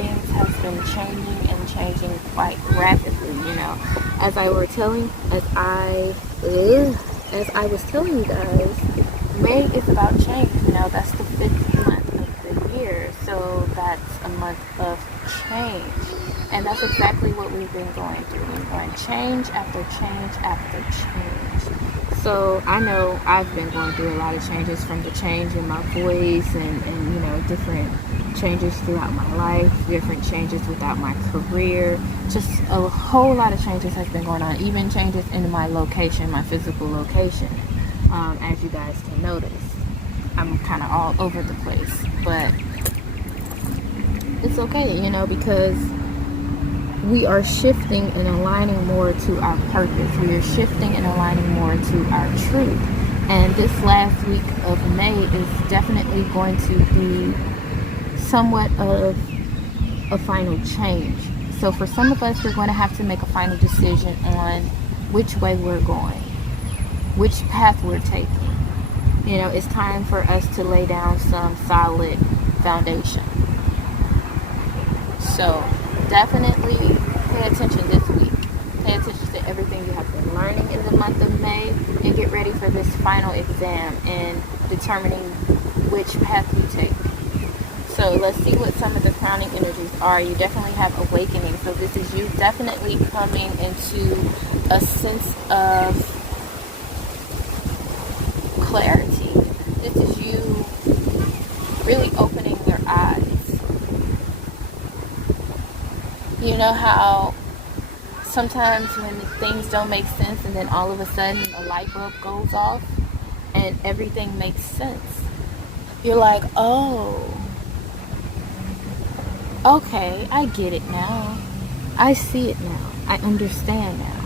things has been changing and changing quite rapidly. As I was telling you guys, May is about change. That's the 5th month of the year, so that's a month of change, and that's exactly what we've been going through. We're going change after change after change. So I know I've been going through a lot of changes, from the change in my voice and different changes throughout my life, different changes without my career. Just a whole lot of changes has been going on, even changes in my location, my physical location. As you guys can notice, I'm kind of all over the place, but it's okay, because we are shifting and aligning more to our purpose. We are shifting and aligning more to our truth. And this last week of May is definitely going to be somewhat of a final change. So for some of us, we're going to have to make a final decision on which way we're going, which path we're taking. It's time for us to lay down some solid foundation. So definitely pay attention this week. Pay attention to everything you have been learning in the month of May, and get ready for this final exam and determining which path you take. So let's see what some of the crowning energies are. You definitely have awakening. So this is you definitely coming into a sense of clarity. This is you really opening your eyes. You know how sometimes when things don't make sense and then all of a sudden a light bulb goes off and everything makes sense. You're like, oh, okay, I get it now. I see it now. I understand now.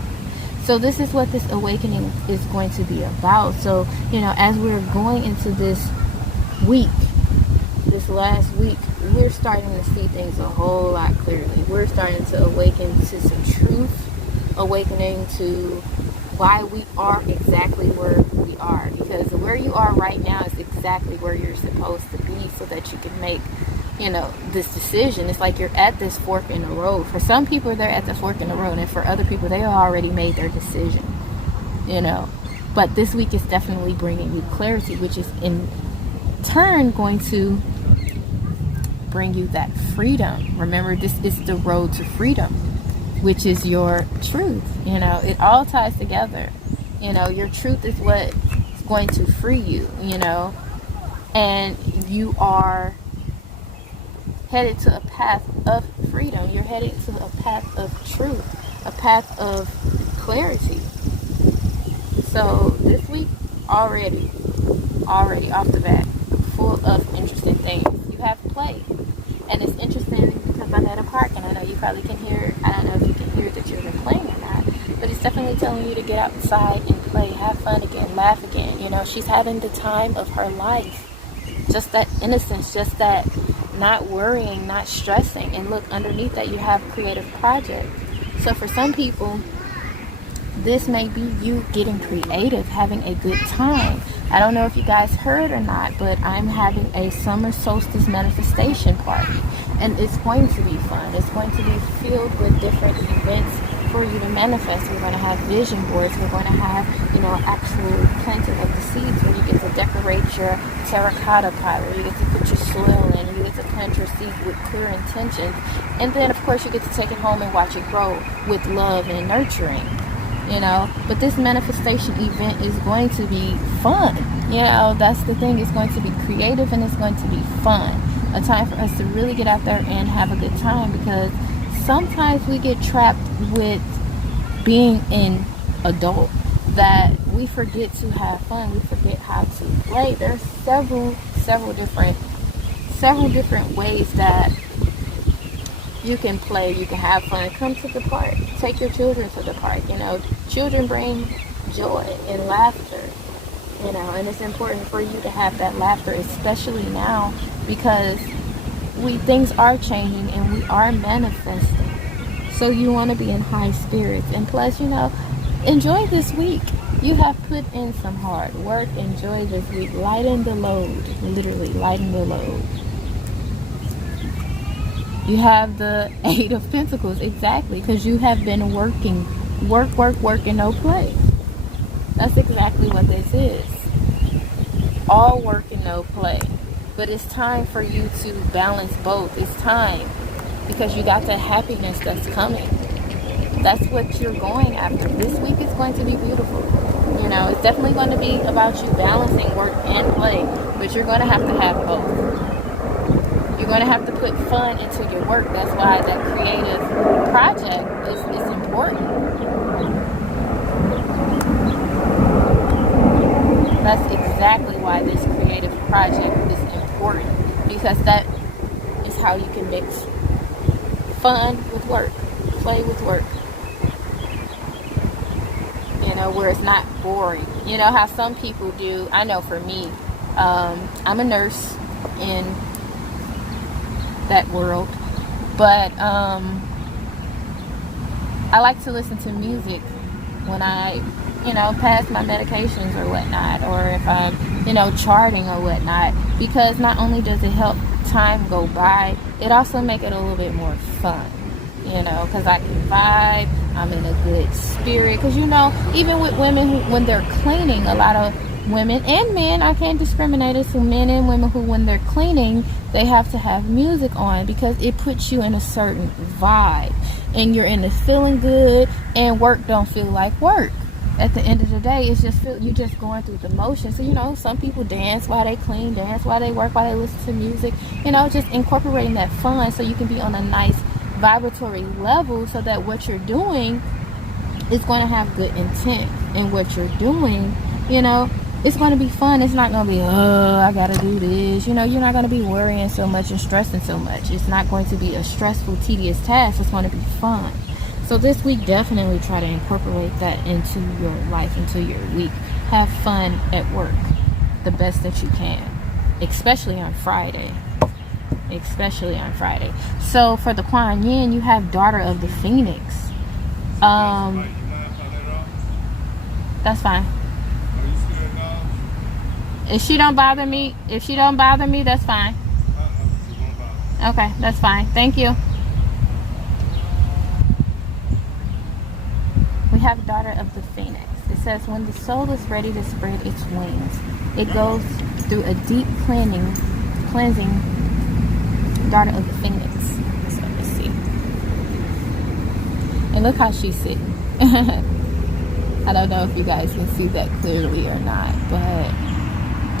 So this is what this awakening is going to be about. So, as we're going into this week, this last week, we're starting to see things a whole lot clearly. We're starting to awaken to some truth, awakening to why we are exactly where we are. Because where you are right now is exactly where you're supposed to be, so that you can make, this decision. It's like you're at this fork in the road. For some people, they're at the fork in the road, and for other people, they already made their decision, But this week is definitely bringing you clarity, which is in turn going to bring you that freedom. Remember, this is the road to freedom, which is your truth. It all ties together. Your truth is what is going to free you, and you are headed to a path of freedom. You're headed to a path of truth, a path of clarity. So this week already off the bat, full of interesting things. You have play, and it's interesting because I'm at a park, and I know you probably can hear, I don't know if you can hear the children playing or not, but it's definitely telling you to get outside and play, have fun again, laugh again. She's having the time of her life. Just that innocence, just that not worrying, not stressing. And look, underneath that you have creative project. So for some people, this may be you getting creative, having a good time. I don't know if you guys heard or not, but I'm having a summer solstice manifestation party, and it's going to be fun. It's going to be filled with different events for you to manifest. We're going to have vision boards. We're going to have, actual planting of the seeds, where you get to decorate your terracotta pile, where you get to put your soil in, you get to plant your seeds with clear intentions, and then of course you get to take it home and watch it grow with love and nurturing. But this manifestation event is going to be fun. That's the thing. It's going to be creative, and it's going to be fun. A time for us to really get out there and have a good time, because sometimes we get trapped with being an adult that we forget to have fun. We forget how to play. There's several different ways that you can play, you can have fun. Come to the park. Take your children to the park. Children bring joy and laughter. And it's important for you to have that laughter, especially now, because things are changing and we are manifesting. So you want to be in high spirits. And plus, enjoy this week. You have put in some hard work. Enjoy this week. Lighten the load. Literally, lighten the load. You have the Eight of Pentacles, exactly, because you have been working. Work, and no play. That's exactly what this is. All work and no play. But it's time for you to balance both. It's time, because you got that happiness that's coming. That's what you're going after. This week is going to be beautiful. You know, it's definitely going to be about you balancing work and play, but you're going to have both. You're going to have to put fun into your work. That's why that creative project is important. That's exactly why this creative project is important, because that is how you can mix fun with work, play with work. You know, where it's not boring. You know how some people do. I know for me, I'm a nurse in that world, but I like to listen to music when I, pass my medications or whatnot, or if I'm, charting or whatnot, because not only does it help time go by, it also make it a little bit more fun, because I can vibe, I'm in a good spirit, because, even with women who, when they're cleaning, a lot of women and men, I can't discriminate, it's men and women who, when they're cleaning, they have to have music on, because it puts you in a certain vibe, and you're in the feeling good, and work don't feel like work. At the end of the day, it's just you're just going through the motions. So, some people dance while they clean, dance while they work, while they listen to music, just incorporating that fun so you can be on a nice vibratory level, so that what you're doing is going to have good intent, and what you're doing, it's going to be fun. It's not going to be, I got to do this. You're not going to be worrying so much and stressing so much. It's not going to be a stressful, tedious task. It's going to be fun. So this week, definitely try to incorporate that into your life, into your week. Have fun at work the best that you can, especially on Friday. So for the Kuan Yin, you have Daughter of the Phoenix. That's fine. If she don't bother me, that's fine. Okay, that's fine. Thank you. We have Daughter of the Phoenix. It says, when the soul is ready to spread its wings, it goes through a deep cleansing. Daughter of the Phoenix. So let's see. And look how she's sitting. I don't know if you guys can see that clearly or not, but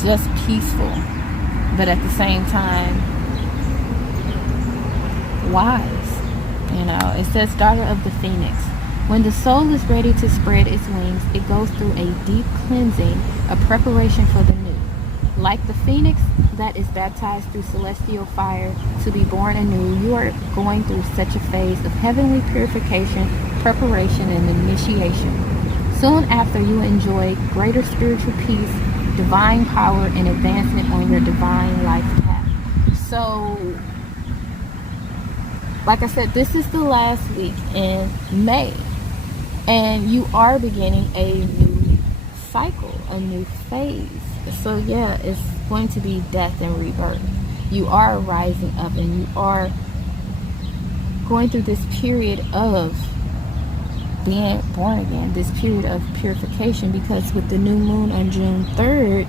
just peaceful, but at the same time wise. It says, Daughter of the Phoenix. When the soul is ready to spread its wings, it goes through a deep cleansing, a preparation for the new. Like the phoenix that is baptized through celestial fire to be born anew, you are going through such a phase of heavenly purification, preparation, and initiation. Soon after, you enjoy greater spiritual peace, divine power, and advancement on your divine life path. So, like I said, this is the last week in May, and you are beginning a new cycle, a new phase. So yeah, it's going to be death and rebirth. You are rising up, and you are going through this period of being born again, this period of purification, because with the new moon on June 3rd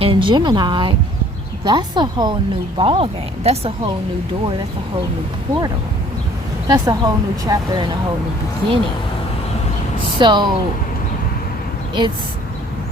in Gemini, that's a whole new ball game. That's a whole new door. That's a whole new portal. That's a whole new chapter and a whole new beginning. So it's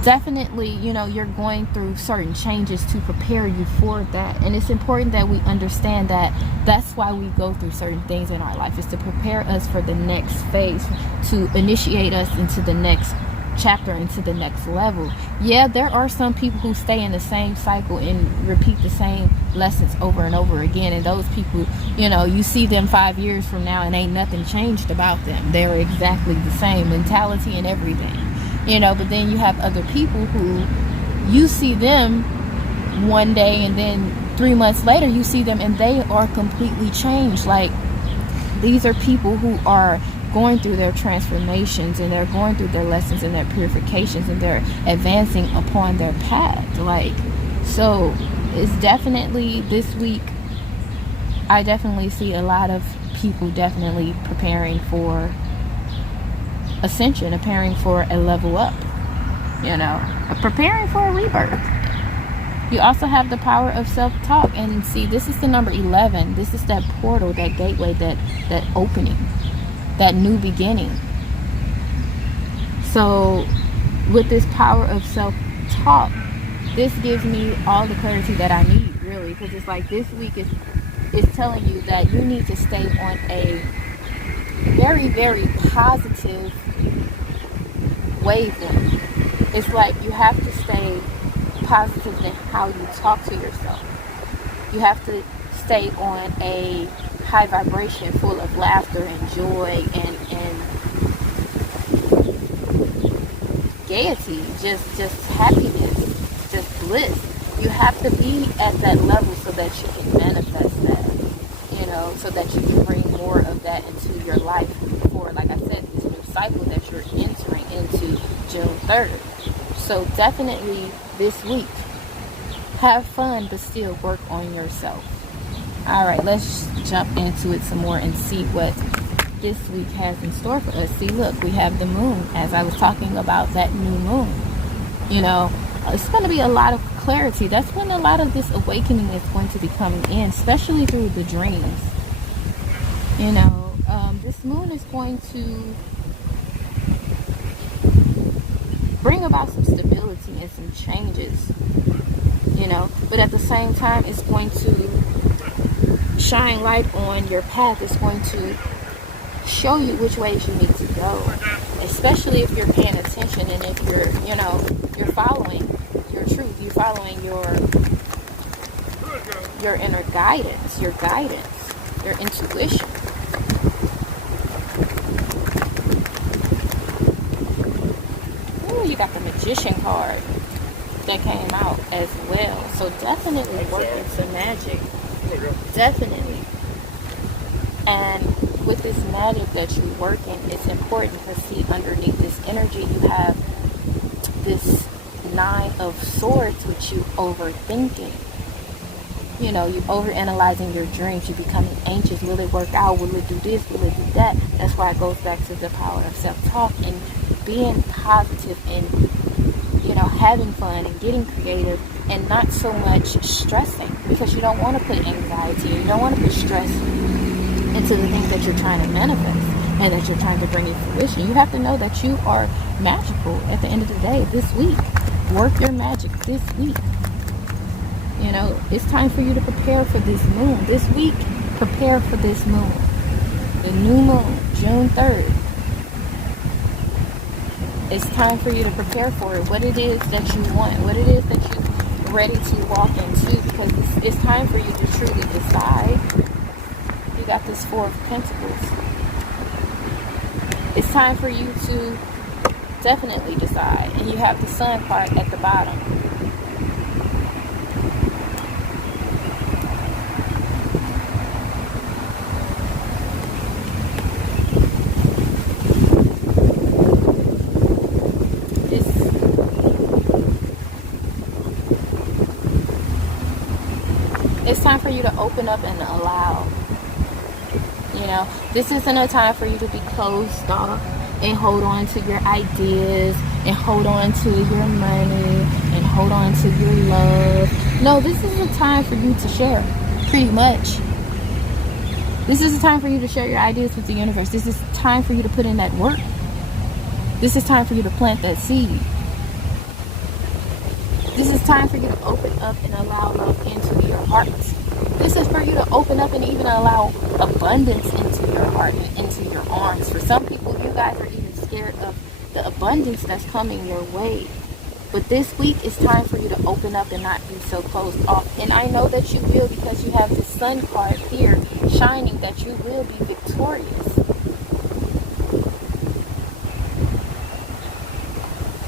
definitely, you're going through certain changes to prepare you for that. And it's important that we understand that that's why we go through certain things in our life, is to prepare us for the next phase, to initiate us into the next chapter, into the next level. Yeah, there are some people who stay in the same cycle and repeat the same lessons over and over again, and those people, you see them 5 years from now and ain't nothing changed about them. They're exactly the same mentality and everything, but then you have other people who you see them one day, and then 3 months later you see them and they are completely changed. Like, these are people who are going through their transformations, and they're going through their lessons and their purifications, and they're advancing upon their path. So it's definitely this week, I definitely see a lot of people definitely preparing for ascension, preparing for a level up, preparing for a rebirth. You also have the power of self-talk. And see, this is the number 11. This is that portal, that gateway, that opening, that new beginning. So with this power of self-talk, this gives me all the clarity that I need, really, because it's like this week is telling you that you need to stay on a very, very positive wavelength. It's like you have to stay positive in how you talk to yourself. You have to stay on a high vibration full of laughter and joy and gaiety, just happiness, just bliss. You have to be at that level so that you can manifest that, so that you can bring more of that into your life for, like I said, this new cycle that you're entering into June 3rd. So definitely this week, have fun, but still work on yourself. All right, let's jump into it some more and see what this week has in store for us. See, look, we have the moon, as I was talking about that new moon. It's going to be a lot of clarity. That's when a lot of this awakening is going to be coming in, especially through the dreams. This moon is going to bring about some stability and some changes, but at the same time, it's going to shine light on your path. It's going to show you which ways you need to go, especially if you're paying attention and if you're following your truth, you're following your inner guidance, your intuition. Ooh, you got the Magician card that came out as well. So definitely working some magic. Definitely. And with this magic that you're working, it's important because, see, underneath this energy, you have this 9 of Swords, which you overthinking. You overanalyzing your dreams. You're becoming anxious. Will it work out? Will it do this? Will it do that? That's why it goes back to the power of self-talk and being positive and, having fun and getting creative and not so much stressing, because you don't want to put anxiety and you don't want to put stress into the things that you're trying to manifest and that you're trying to bring into fruition. You have to know that you are magical at the end of the day this week. Work your magic this week. It's time for you to prepare for this moon. This week, prepare for this moon. The new moon, June 3rd. It's time for you to prepare for it. What it is that you want. What it is that you're ready to walk into. Because it's time for you to truly decide. You got this 4 of Pentacles. It's time for you to definitely decide. And you have the Sun card at the bottom. It's time for you to open up and allow. This isn't a time for you to be closed off and hold on to your ideas and hold on to your money and hold on to your love. No, this is a time for you to share, pretty much. This is a time for you to share your ideas with the universe. This is time for you to put in that work. This is time for you to plant that seed. This is time for you to open up and allow love into your heart. This is for you to open up and even allow abundance into your heart and into your arms. For some people, you guys are even scared of the abundance that's coming your way. But this week, it's time for you to open up and not be so closed off. And I know that you will, because you have the Sun card here shining, that you will be victorious.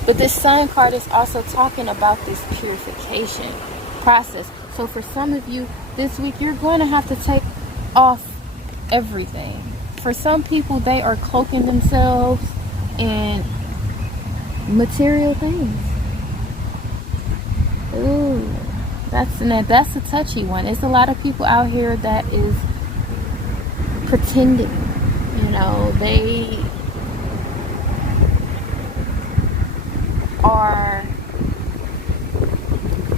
But this Sun card is also talking about this purification process. So for some of you, this week, you're going to have to take off everything. For some people, they are cloaking themselves in material things. Ooh, that's a touchy one. It's a lot of people out here that is pretending. You know, they are,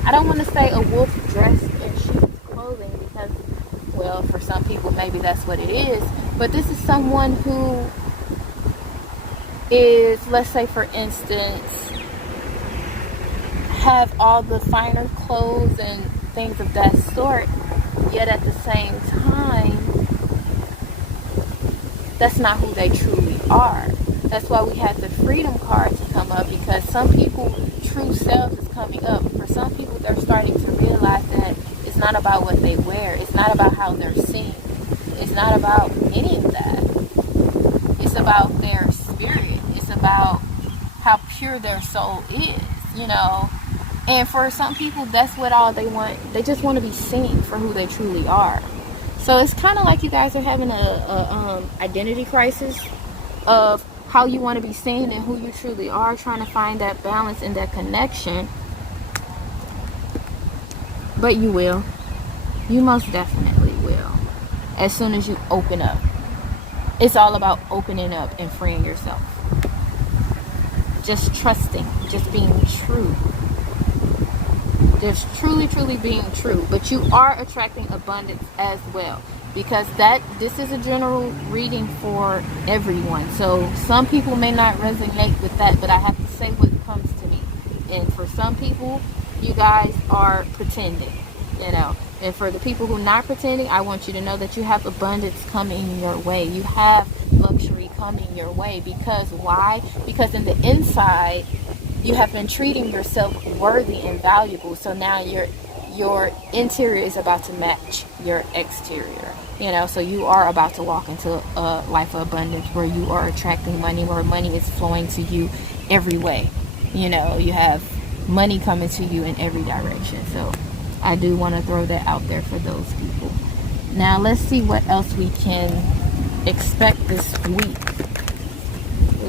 I don't want to say a wolf dressed in sheep's clothing because, well, for some people maybe that's what it is, but this is someone who is, let's say for instance, have all the finer clothes and things of that sort, yet at the same time, that's not who they truly are. That's why we had the freedom card to come up, because some people, true selves is coming up. For some people, they're starting to realize that it's not about what they wear. It's not about how they're seen. It's not about any of that. It's about their spirit. It's about how pure their soul is, you know. And for some people, that's what all they want. They just want to be seen for who they truly are. So it's kind of like you guys are having a identity crisis of how you want to be seen and who you truly are, trying to find that balance and that connection. But you will. You most definitely will. As soon as you open up. It's all about opening up and freeing yourself. Just trusting. Just being true. Just truly being true. But you are attracting abundance as well. Because this is a general reading for everyone. So some people may not resonate with that, but I have to say what comes to me. And for some people, you guys are pretending, you know. And for the people who are not pretending, I want you to know that you have abundance coming your way. You have luxury coming your way. Because why? Because in the inside, you have been treating yourself worthy and valuable. So now your interior is about to match your exterior. You know, so you are about to walk into a life of abundance where you are attracting money, where money is flowing to you every way. You know, you have money coming to you in every direction. So I do want to throw that out there for those people. Now let's see what else we can expect this week.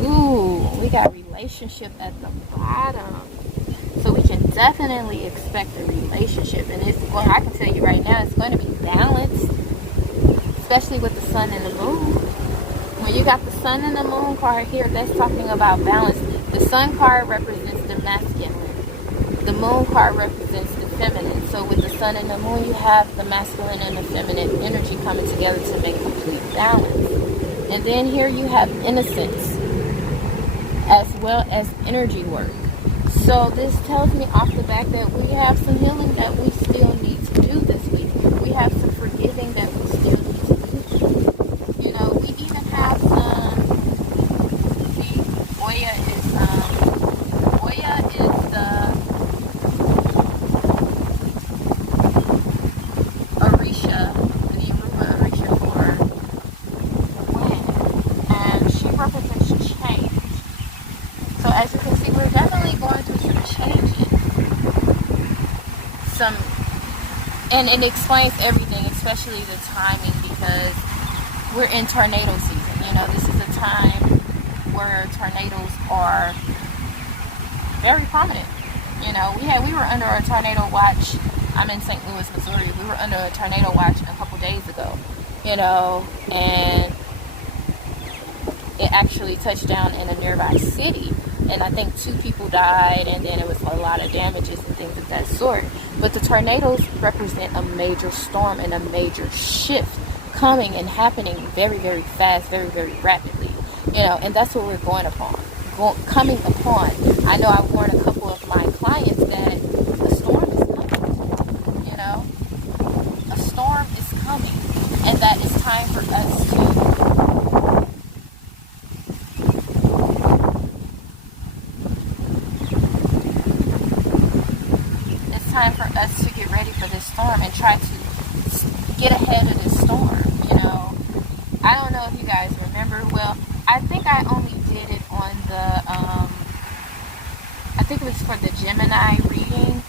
Ooh, we got relationship at the bottom. So we can definitely expect a relationship. And it's going, I can tell you right now, it's going to be balanced. Especially with the sun and the moon. When you got the sun and the moon card here, that's talking about balance. The sun card represents the masculine. The moon card represents the feminine. So with the sun and the moon, you have the masculine and the feminine energy coming together to make complete balance. And then here you have innocence as well as energy work. So this tells me off the back that we have some healing that we still need to do this week. We have some forgiving that we still need to do. You know, we even have some, see, Oya is the Orisha, the Yoruba Orisha for wind. And she represents change. So as you can see, we're definitely going through some changes. And it explains everything, especially the timing, because we're in tornado season. You know, this is a time where tornadoes are very prominent. You know, we were under a tornado watch. I'm in St. Louis, Missouri. We were under a tornado watch a couple days ago. You know, and it actually touched down in a nearby city. And I think 2 people died, and then it was a lot of damages and things of that sort. But the tornadoes represent a major storm and a major shift coming and happening very, very fast, very, very rapidly. You know, and that's what we're coming upon. I know I've warned a couple of my clients that a storm is coming. You know, a storm is coming, and that it's time for us to get ready for this storm and try to get ahead of this storm. You know, I don't know if you guys remember. Well, I think I only did it on the I think it was for the Gemini reading.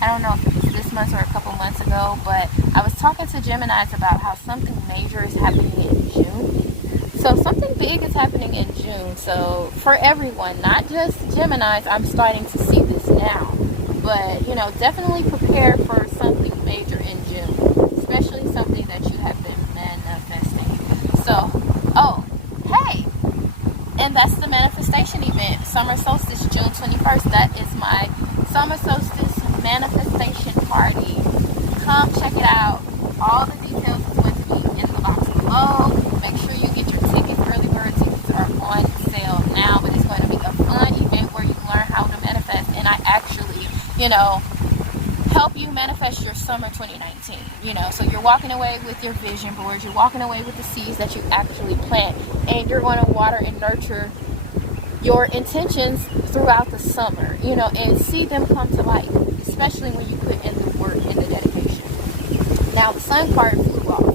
I don't know if it was this month or a couple months ago, but I was talking to Geminis about how something major is happening in June. So something big is happening in June. So for everyone, not just Geminis, I'm starting to see this now. But, you know, definitely prepare for something major in June, especially something that you have been manifesting. And that's the manifestation event, Summer Solstice, June 21st. That is my Summer Solstice manifestation party. Come check it out. All the details is going to be in the box below. Make sure you get your tickets. Early bird tickets are on sale now, but it's going to be a fun event where you learn how to manifest, and I actually, help you manifest your summer 2019. So you're walking away with your vision boards, you're walking away with the seeds that you actually plant, and you're going to water and nurture your intentions throughout the summer, and see them come to life, especially when you put in the work and the dedication. Now, the sun card flew off.